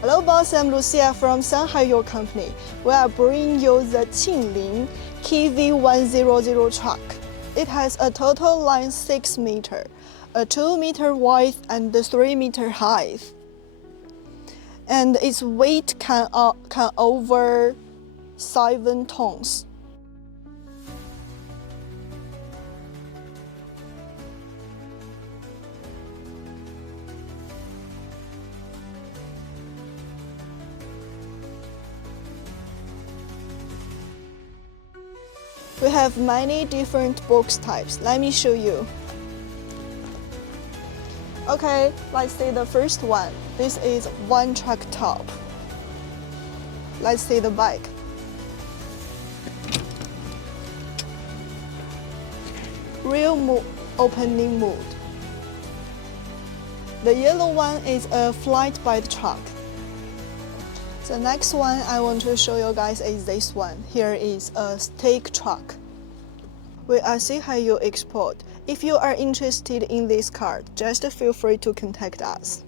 Hello boss, I'm Lucia from SHIYOO company. We are bringing you the Chongqing KV100 truck. It has a total length 6 meter, a 2 meter width and 3 meter height. And its weight can over 7 tons. We have many different box types. Let me show you. Okay, let's see the first one. This is one truck top. Let's see the back. Rear opening mode. The yellow one is a flatbed truck. The next one I want to show you guys is this one. Here is a stick truck. We are SHIYOO Export. If you are interested in this car, just feel free to contact us.